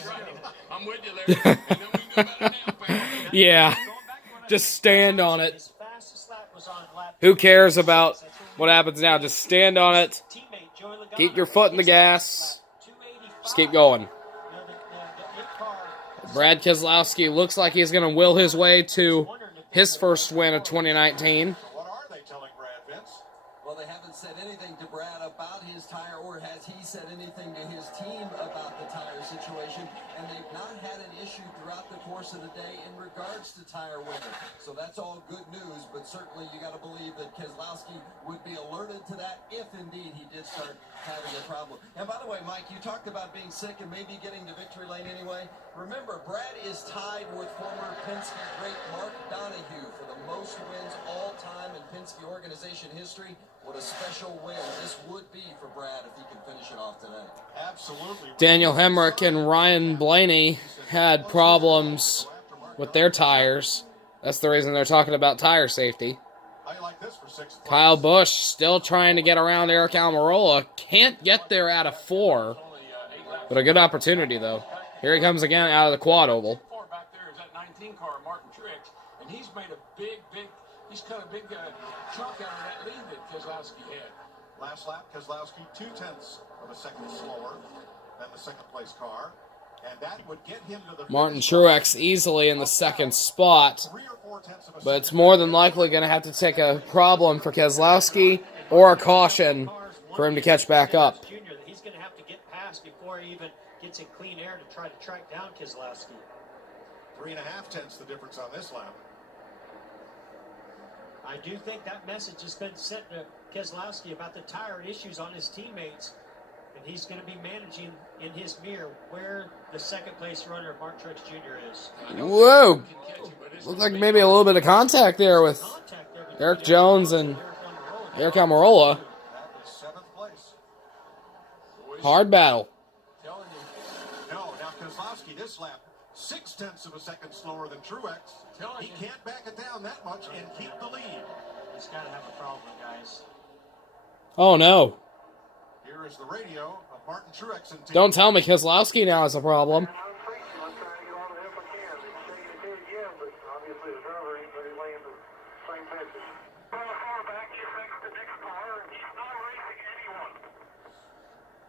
I'm with you, Larry. And then we can go about it now. Yeah. Just stand on it. Who cares about what happens now? Just stand on it. Keep your foot in the gas. Just keep going. Brad Keselowski looks like he's going to will his way to his first win of 2019. What are they telling Brad, Vince? Well, they haven't said anything to Brad about his tire, or has he said anything to his team about the tire situation, and they've not had an issue throughout the course of the day in regards to tire weather. So that's all good news, but certainly you got to believe that Keselowski would be alerted to that if indeed he did start having a problem. And by the way, Mike, you talked about being sick and maybe getting to victory lane anyway. Remember, Brad is tied with former Penske great Mark Donohue for the most wins all time in Penske organization history. What a special win this would be for Brad if he can finish it off today. Absolutely. Daniel Hemrick and Ryan Blaney had problems with their tires. That's the reason they're talking about tire safety. I like this for sixth place. Kyle Busch still trying to get around Eric Almirola. Can't get there out of 4. But a good opportunity, though. Here he comes again out of the quad oval. Back there is that 19 car, Martin Truex, and he's made a he's cut a big chunk out of that lead that Keselowski had. Last lap, Keselowski 0.2 of a second slower than the second place car. And that would get him to the Martin Truex easily in the second spot. 3 or 4 tenths of a But it's second. more than likely going to have to take a problem for Keselowski or a caution for him to catch back up. He's going to have to get past before he even gets in clean air to try to track down Keselowski. 3.5 tenths the difference on this lap. I do think that message has been sent to Keselowski about the tire issues on his teammates, and he's going to be managing in his mirror where the second place runner, Martin Truex Jr. is. Whoa! Looked like maybe a little bit of contact there with Eric Jones and Eric Almirola. That is 7th place. Hard battle. No, now Keselowski this lap 0.6 of a second slower than Truex. He can't back it down that much and keep the lead. He's got to have a problem, guys. Oh no. Here is the radio of Martin Truex and team. Don't tell me Keselowski now is a problem.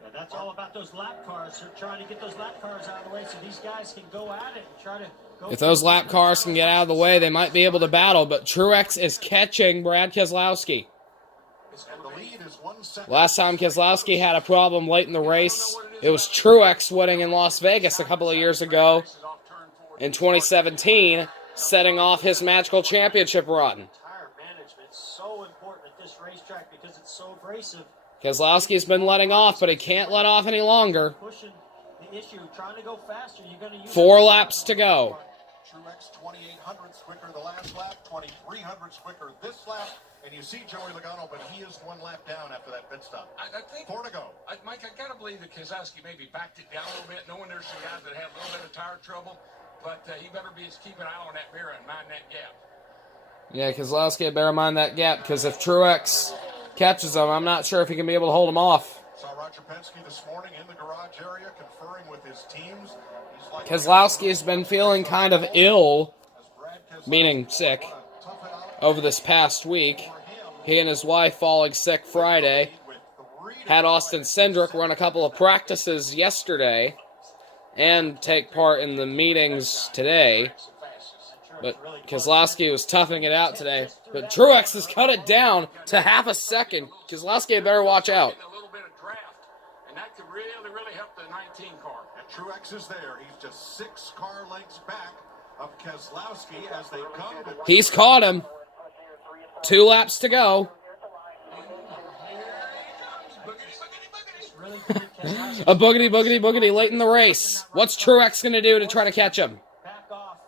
Yeah, that's all about those lap cars. They're trying to get those lap cars out of the way so these guys can go at it and try to go. If those lap cars can get out of the way, they might be able to battle, but Truex is catching Brad Keselowski. And the lead is 1 second. Last time Keselowski had a problem late in the race, it was Truex winning in Las Vegas a couple of years ago in 2017, setting off his magical championship run. Tire management's so important at this racetrack because it's so abrasive. Keselowski's been letting off, but he can't let off any longer. Pushing the issue, trying to go faster. You're going to use 4 laps to go. Truex 2800ths quicker the last lap, 2300ths quicker this lap. And you see Joey Logano, but he is 1 lap down after that pit stop. I think 4 to go. Mike, I gotta believe that Keselowski maybe backed it down a little bit, knowing there's some guys that have a little bit of tire trouble. But he better keep an eye on that mirror and mind that gap. Yeah, Keselowski better mind that gap, because if Truex catches him, I'm not sure if he can be able to hold him off. Saw Roger Penske this morning in the garage area conferring with his teams. He's like Keselowski has been feeling kind of ill, as Brad Keselowski meaning sick, tough it out over this past week. He and his wife falling sick Friday. with 3 to Had Austin Cindric run a couple of practices yesterday and take part in the meetings today. But Keselowski was toughing it out today. But Truex has cut it down to half a second. Keselowski better watch out. Getting a little bit of draft, and that could really, really help the 19 car. And Truex is there. He's just 6 car lengths back of Keselowski as they come to He's caught him. 2 laps to go. really good at Keselowski. A boogity late in the race. What's Truex going to do to try to catch him? Back off.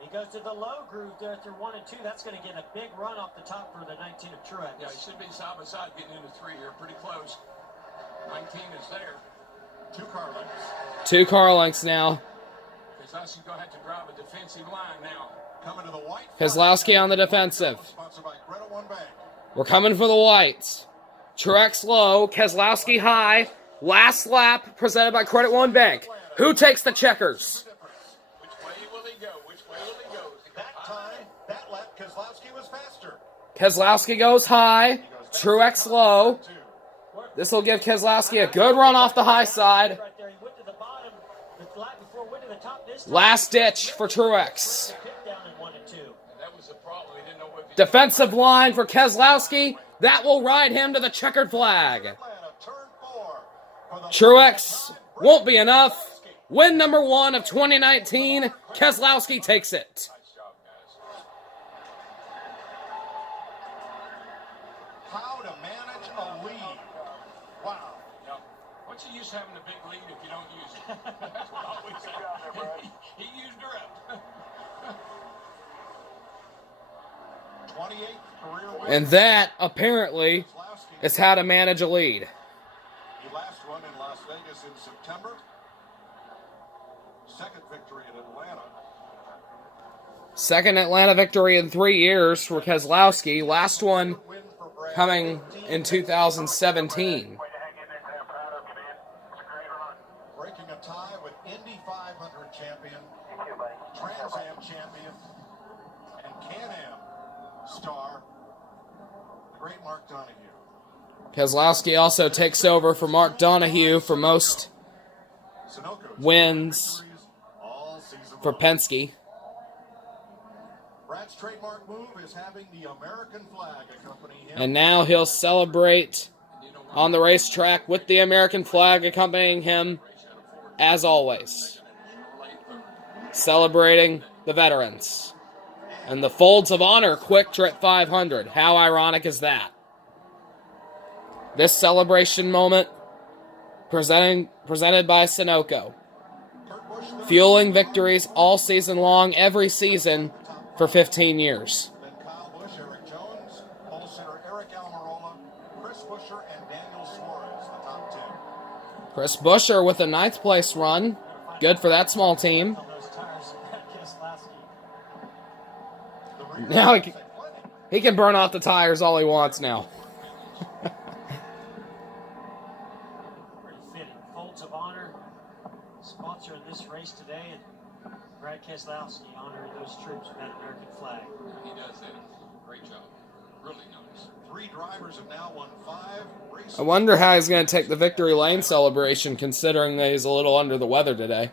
He goes to the low groove there after 1 and 2. That's going to get a big run off the top for the 19 of Truex. Yeah, he should be side by side getting into 3 here, pretty close. 19 is there. 2 car lengths. 2 car lengths now. Keselowski's going to have to drive a defensive line now. Coming to the white. Keselowski on the defensive. Sponsored by Greta One Bank. We're coming for the whites. Truex low, Keselowski high. Last lap presented by Credit One Bank. Who takes the checkers? Which way will he go? Which way will he go? That time, that lap, Keselowski was faster. Keselowski goes high. Truex low. This will give Keselowski a good run off the high side. Right there, he went to the bottom. The lap before went to the top this time. Last ditch for Truex. Pit down in 1 and 2. And that was the problem. He didn't know what Defensive line for Keselowski. That will ride him to the checkered flag. Atlanta, turn 4 for the Truex won't be enough. Win number 1 of 2019. Keselowski takes it. Nice job, guys. how to manage a lead. Wow. Yeah. What's the use having a big lead if you don't use it? That's what I always say. He used her up. 28th career win. And that, apparently, Keselowski, is how to manage a lead. he last won in Las Vegas in September. Second victory in Atlanta. Second Atlanta victory in 3 years for Keselowski. Last one Win for Brad. coming in 2017. Breaking a tie with Indy 500 champion, Trans Am champion, and Can-Am star, the great Mark Donohue. Keselowski also takes over for Mark Donohue for most Sunoco's wins victories all season for long. Penske. Brad's trademark move is having the American flag accompany him. And now he'll celebrate on the racetrack with the American flag accompanying him, as always. Celebrating the veterans. And the Folds of Honor Quick Trip 500. How ironic is that? This celebration moment presented by Sunoco. Kurt Busch then Fueling victories all season long, every season, for 15 years. Kyle Busch, Eric Jones, pole sitter Eric Almirola, Chris Buescher, and Daniel Suarez, the top 10. Chris Buescher with a 9th place run. Good for that small team. On those tires, Keselowski. The rear Now say plenty. he can burn off the tires all he wants now. Pretty fitting. Folds of Honor sponsoring this race today, and Brad Keselowski honoring those troops with that American flag. He does that. Great job. Really nice. 3 drivers have now won 5 races. I wonder how he's going to take the victory lane celebration, considering that he's a little under the weather today.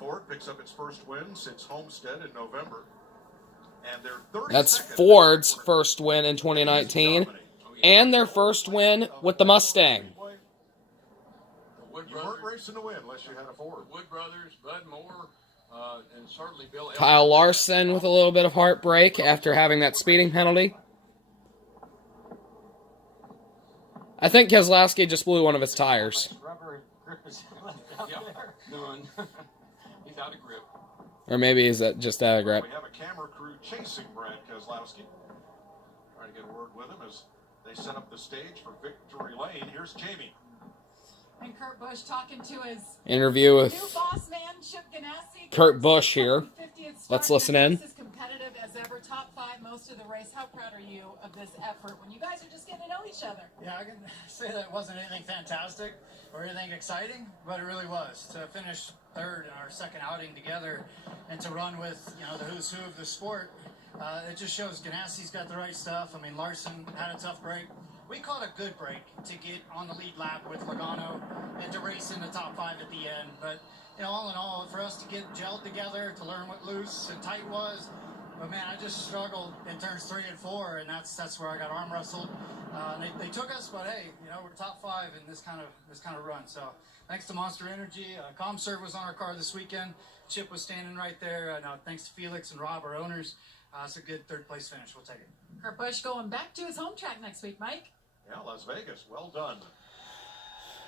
Ford picks up its first win since Homestead in November. And their 32nd That's Ford's first win in 2019, and their first win with the Mustang. The Wood You weren't Brothers, racing to win unless you had a Ford. Wood Brothers, Bud Moore, and certainly Bill Kyle Larson with a little bit of heartbreak after having that speeding penalty. I think Keselowski just blew one of his tires. Rubber grip is left out Yeah, there. none. He's out of grip. Or maybe he's just out of grip. We have a camera crew chasing Brad Keselowski. Trying to get a word with him as they set up the stage for Victory Lane. Here's Jamie. And Kurt Busch talking to his Interview with new boss man, Chip Ganassi. Kurt Busch here. 50th start. Let's listen in. This is competitive as ever, top 5 most of the race. How proud are you of this effort when you guys are just getting to know each other? Yeah, I can say that it wasn't anything fantastic or anything exciting, but it really was. To finish third in our second outing together and to run with, the who's who of the sport, it just shows Ganassi's got the right stuff. I mean, Larson had a tough break. We caught a good break to get on the lead lap with Logano and to race in the top 5 at the end. But, all in all, for us to get gelled together, to learn what loose and tight was, but man, I just struggled in turns 3 and 4, and that's where I got arm wrestled. They took us, but hey, we're top 5 in this kind of run. So thanks to Monster Energy, ComServe was on our car this weekend. Chip was standing right there. Thanks to Felix and Rob, our owners. It's a good 3rd place finish. We'll take it. Kurt Busch going back to his home track next week, Mike. Yeah, Las Vegas. Well done.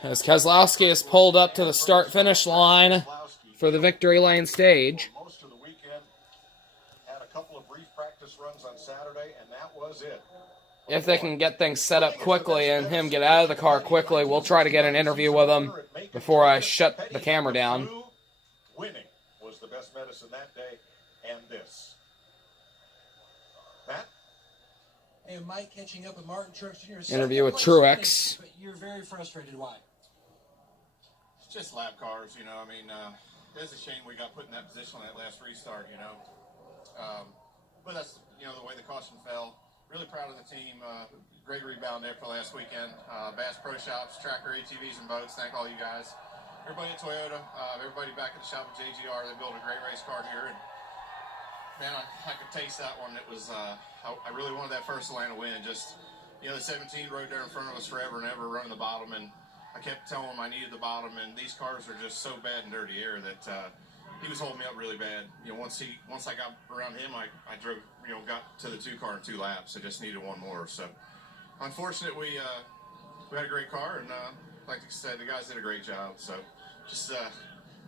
As Keselowski is pulled up to the start-finish line Keselowski, for the victory lane stage. most of the weekend, had a couple of brief practice runs on Saturday, and that was it. If they can get things set up quickly and him get out of the car quickly, we'll try to get an interview with him before I shut the camera down. Winning was the best medicine that day, and this. Matt? Hey, Mike, catching up with Martin Truex Jr. Interview with Second place Truex. finish, but you're very frustrated. Why? Just lap cars, you know. I mean, it's a shame we got put in that position on that last restart, you know. But that's, you know, the way the caution fell. Really proud of the team. Great rebound there for last weekend. Bass Pro Shops, Tracker ATVs and Boats. Thank all you guys. Everybody at Toyota, everybody back at the shop at JGR. They built a great race car here. And man, I could taste that one. It was, I really wanted that first Atlanta win. Just, you know, the 17 rode there in front of us forever and ever, running the bottom. And I kept telling him I needed the bottom, and these cars are just so bad in dirty air that he was holding me up really bad. You know, once I got around him, I drove, you know, got to the 2 car in 2 laps. I just needed one more. So, unfortunate, we had a great car, and like I said, the guys did a great job. So, just a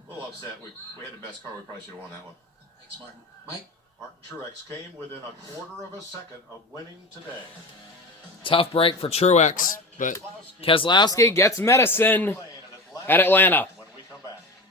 little upset. We had the best car. We probably should have won that one. Thanks, Martin. Mike? Martin Truex came within a quarter of a second of winning today. Tough break for Truex, but Keselowski gets medicine at Atlanta.